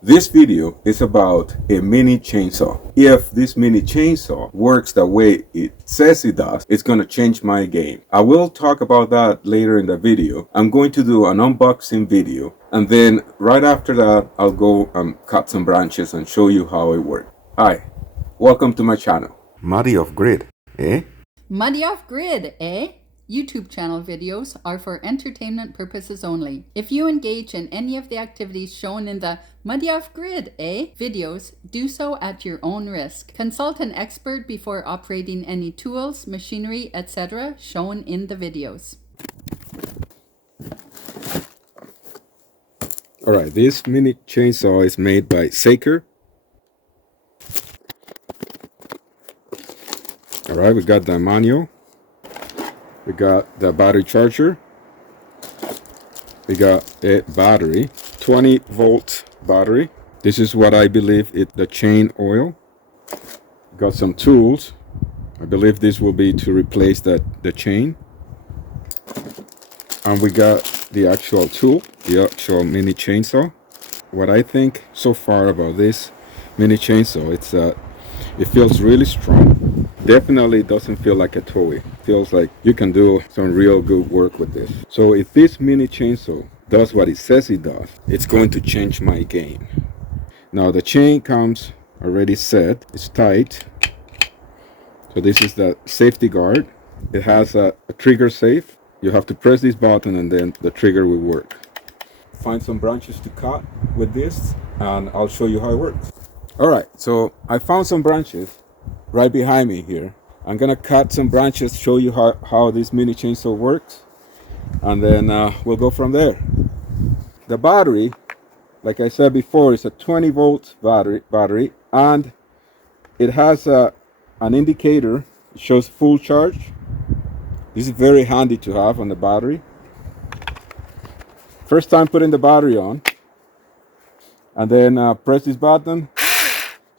This video is about a mini chainsaw. If this mini chainsaw works the way it says it does, it's going to change my game. I will talk about that later in the video. I'm going to do an unboxing video, and then right after that, I'll go and cut some branches and show you how it works. Hi, welcome to my channel. Muddy off grid, eh? Muddy off grid, eh? YouTube channel videos are for entertainment purposes only. If you engage in any of the activities shown in the Muddy off grid, eh? videos, do so at your own risk. Consult an expert before operating any tools, machinery, etc. shown in the videos. Alright, this mini chainsaw is made by Saker. Alright, we got the manual. We got the battery charger. We got a battery, 20-volt battery. This is what I believe is the chain oil. Got some tools. I believe this will be to replace the chain. And we got the actual tool, the actual mini chainsaw. What I think so far about this mini chainsaw, it's it feels really strong. Definitely doesn't feel like a toy. Feels like you can do some real good work with this. So if this mini chainsaw does what it says it does, it's going to change my game. Now the chain comes already set. It's tight. So this is the safety guard. It has a trigger safe. You have to press this button and then the trigger will work. Find some branches to cut with this and I'll show you how it works. Alright, so I found some branches right behind me here. I'm gonna cut some branches, show you how this mini chainsaw works, and then we'll go from there. The battery, like I said before, is a 20-volt battery, and it has an indicator. It shows full charge. This is very handy to have on the battery. First time putting the battery on, and then press this button.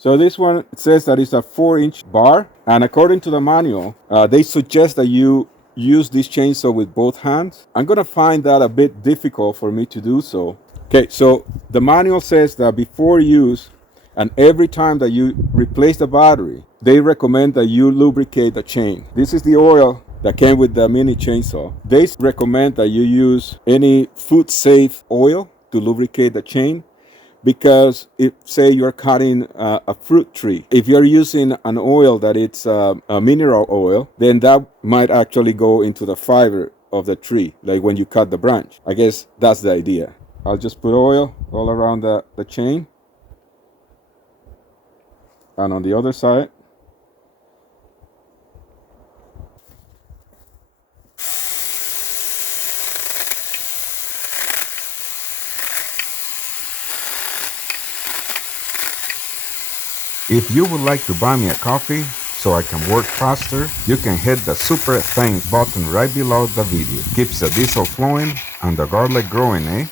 So this one, it says that it's a 4-inch bar, and according to the manual, they suggest that you use this chainsaw with both hands. I'm gonna find that a bit difficult for me to do so. Okay, so the manual says that before use and every time that you replace the battery, they recommend that you lubricate the chain. This is the oil that came with the mini chainsaw. They recommend that you use any food-safe oil to lubricate the chain, because if, say, you're cutting a fruit tree, if you're using an oil that it's a mineral oil, then that might actually go into the fiber of the tree, like when you cut the branch. I guess that's the idea. I'll just put oil all around the chain, and on the other side. If you would like to buy me a coffee so I can work faster, you can hit the super thank button right below the video. Keeps the diesel flowing and the garlic growing, eh?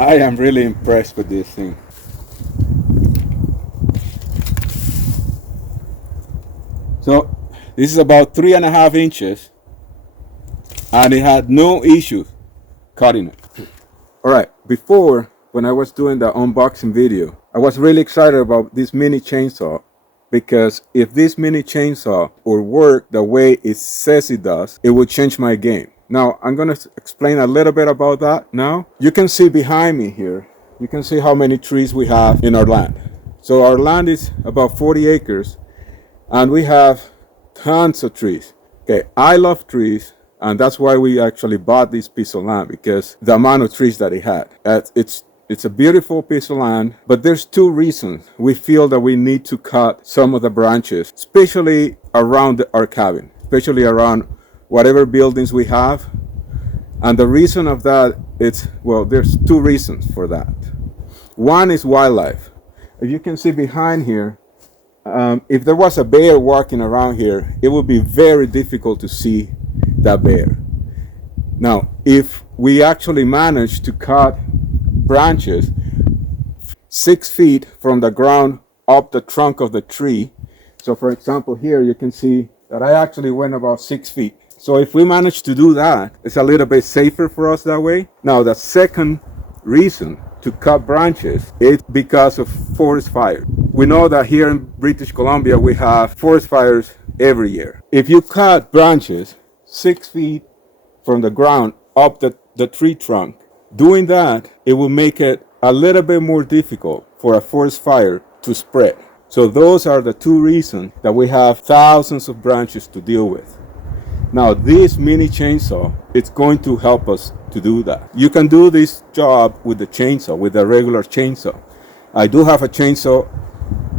I am really impressed with this thing. So this is about 3.5 inches, and it had no issue cutting it. All right, before, when I was doing the unboxing video, I was really excited about this mini chainsaw, because if this mini chainsaw would work the way it says it does, it would change my game. Now, I'm going to explain a little bit about that now. You can see behind me here, you can see how many trees we have in our land. So our land is about 40 acres, and we have tons of trees. Okay, I love trees, and that's why we actually bought this piece of land, because the amount of trees that it had. It's a beautiful piece of land, but there's two reasons we feel that we need to cut some of the branches, especially around our cabin, especially around whatever buildings we have. And the reason of that, there's two reasons for that. One is wildlife. If you can see behind here, if there was a bear walking around here, it would be very difficult to see that bear. Now, if we actually manage to cut branches 6 feet from the ground up the trunk of the tree, so for example here you can see that I actually went about 6 feet. So if we manage to do that, it's a little bit safer for us that way. Now the second reason to cut branches is because of forest fire. We know that here in British Columbia we have forest fires every year. If you cut branches 6 feet from the ground up the tree trunk, doing that, it will make it a little bit more difficult for a forest fire to spread. So those are the two reasons that we have thousands of branches to deal with. Now this mini chainsaw, it's going to help us to do that. You can do this job with the chainsaw, with a regular chainsaw. I do have a chainsaw.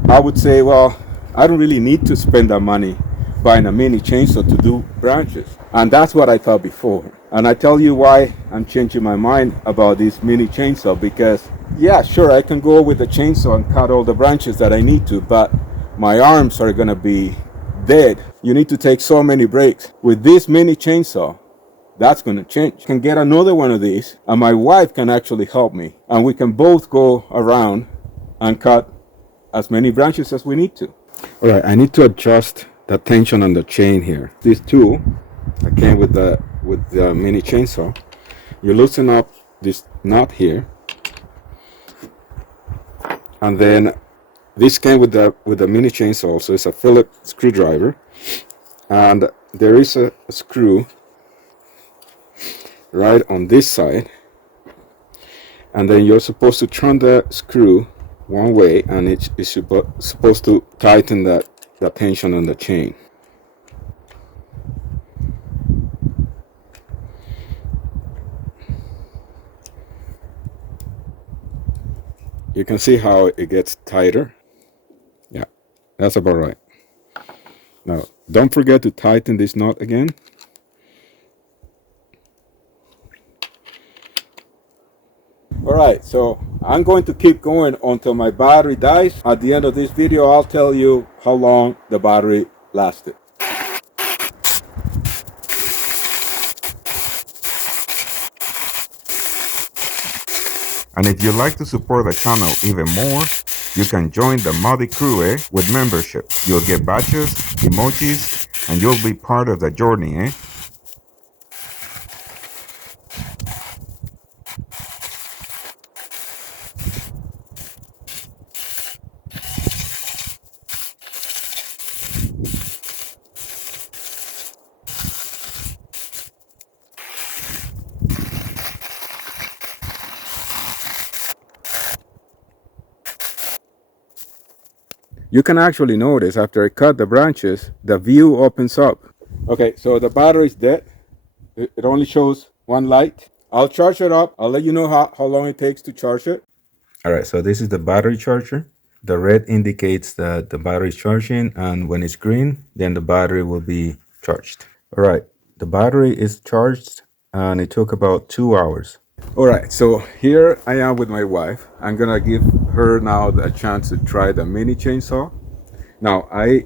I would say, well, I don't really need to spend that money buying a mini chainsaw to do branches. And that's what I thought before. And I tell you why I'm changing my mind about this mini chainsaw, because yeah, sure, I can go with the chainsaw and cut all the branches that I need to, but my arms are gonna be dead. You need to take so many breaks. With this mini chainsaw, that's gonna change. I can get another one of these and my wife can actually help me, and we can both go around and cut as many branches as we need to. All right, I need to adjust the tension on the chain here. This tool that came with the mini chainsaw, you loosen up this knot here, and then this came with the mini chainsaw. So it's a Phillips screwdriver, and there is a screw right on this side, and then you're supposed to turn the screw one way, and it's supposed to tighten the tension on the chain. You can see how it gets tighter. Yeah, that's about right. Now, don't forget to tighten this knot again. All right, so I'm going to keep going until my battery dies. At the end of this video, I'll tell you how long the battery lasted. And if you'd like to support the channel even more, you can join the Muddy Crew with membership. You'll get badges, emojis, and you'll be part of the journey. You can actually notice after I cut the branches, the view opens up. Okay, so the battery's dead. It only shows one light. I'll charge it up. I'll let you know how long it takes to charge it. All right, so this is the battery charger. The red indicates that the battery is charging, and when it's green, then the battery will be charged. All right, the battery is charged, and it took about 2 hours. All right, so here I am with my wife. I'm gonna give her now a chance to try the mini chainsaw. Now, I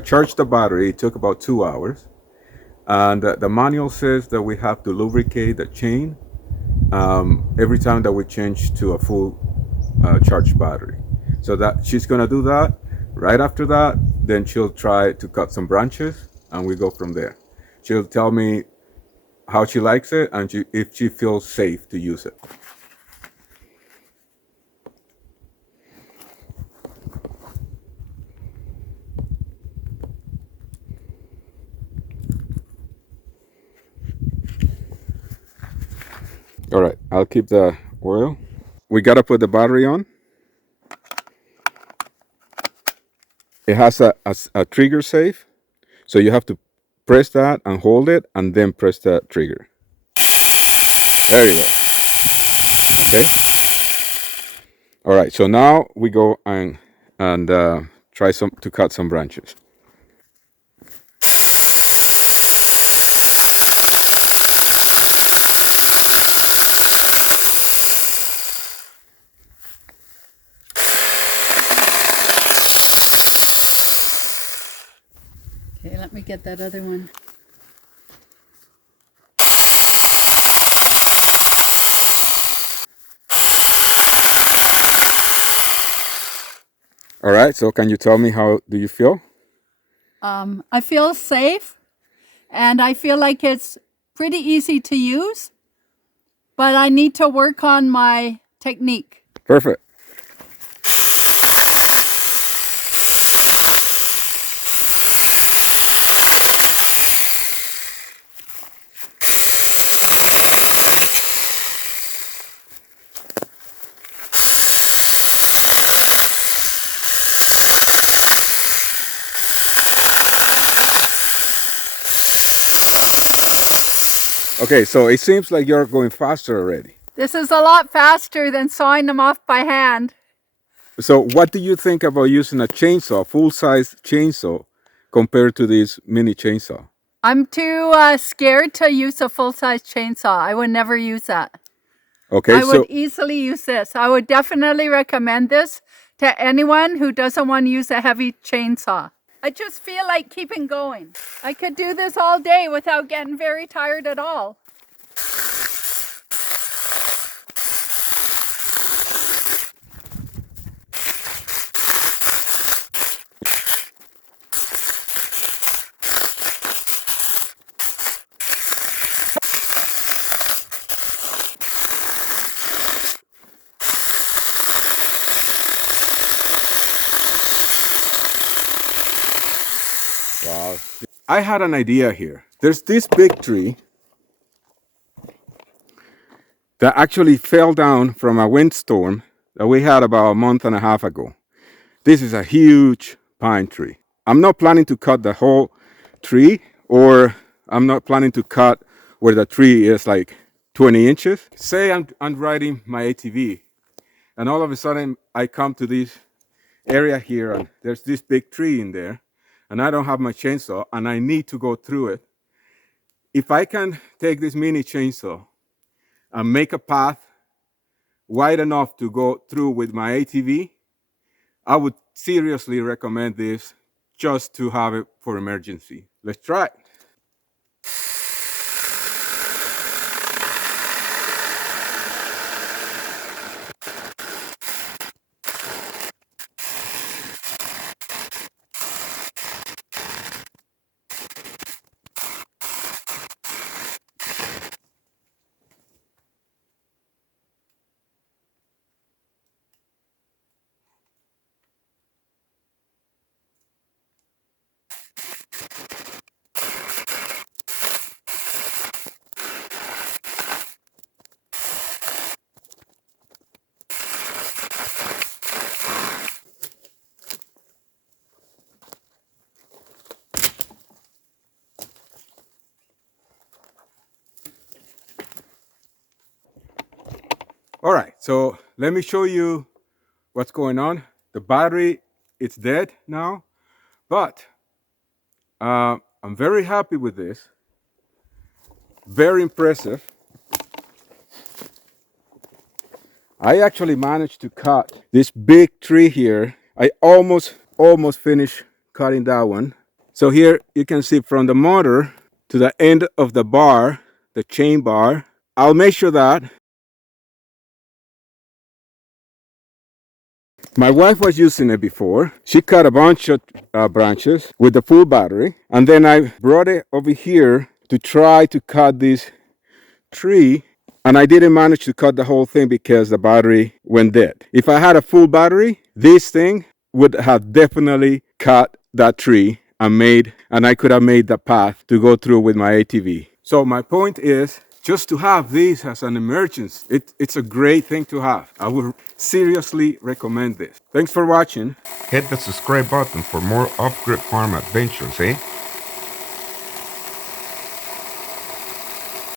charged the battery. It took about 2 hours, and the manual says that we have to lubricate the chain every time that we change to a full charged battery. So that she's gonna do that. Right after that, then she'll try to cut some branches, and we go from there. She'll tell me how she likes it and if she feels safe to use it. All right, I'll keep the oil. We gotta put the battery on. It has a trigger safe, so you have to press that and hold it, and then press the trigger. There you go. Okay. All right, so now we go and try to cut some branches. Okay, let me get that other one. All right, so can you tell me how do you feel? I feel safe, and I feel like it's pretty easy to use, but I need to work on my technique. Perfect. Okay, so it seems like you're going faster already. This is a lot faster than sawing them off by hand. So what do you think about using a chainsaw, full-size chainsaw, compared to this mini chainsaw? I'm too scared to use a full-size chainsaw. I would never use that. Okay, I so would easily use this. I would definitely recommend this to anyone who doesn't want to use a heavy chainsaw. I just feel like keeping going. I could do this all day without getting very tired at all. wow. I had an idea here. There's this big tree that actually fell down from a windstorm that we had about a month and a half ago. This is a huge pine tree. I'm not planning to cut the whole tree, or I'm not planning to cut where the tree is like 20 inches. Say I'm riding my ATV, and all of a sudden I come to this area here, and there's this big tree in there, and I don't have my chainsaw, and I need to go through it. If I can take this mini chainsaw and make a path wide enough to go through with my ATV, I would seriously recommend this just to have it for emergency. Let's try it. All right, so let me show you what's going on. The battery, it's dead now, but I'm very happy with this. Very impressive. I actually managed to cut this big tree here. I almost finished cutting that one. So here you can see from the motor to the end of the bar, the chain bar. I'll measure that. My wife was using it before. She cut a bunch of branches with the full battery, and then I brought it over here to try to cut this tree, and I didn't manage to cut the whole thing because the battery went dead. If I had a full battery, this thing would have definitely cut that tree and I could have made the path to go through with my ATV. So my point is, just to have this as an emergency, it's a great thing to have. I would seriously recommend this. Thanks for watching. Hit the subscribe button for more off-grid farm adventures, eh?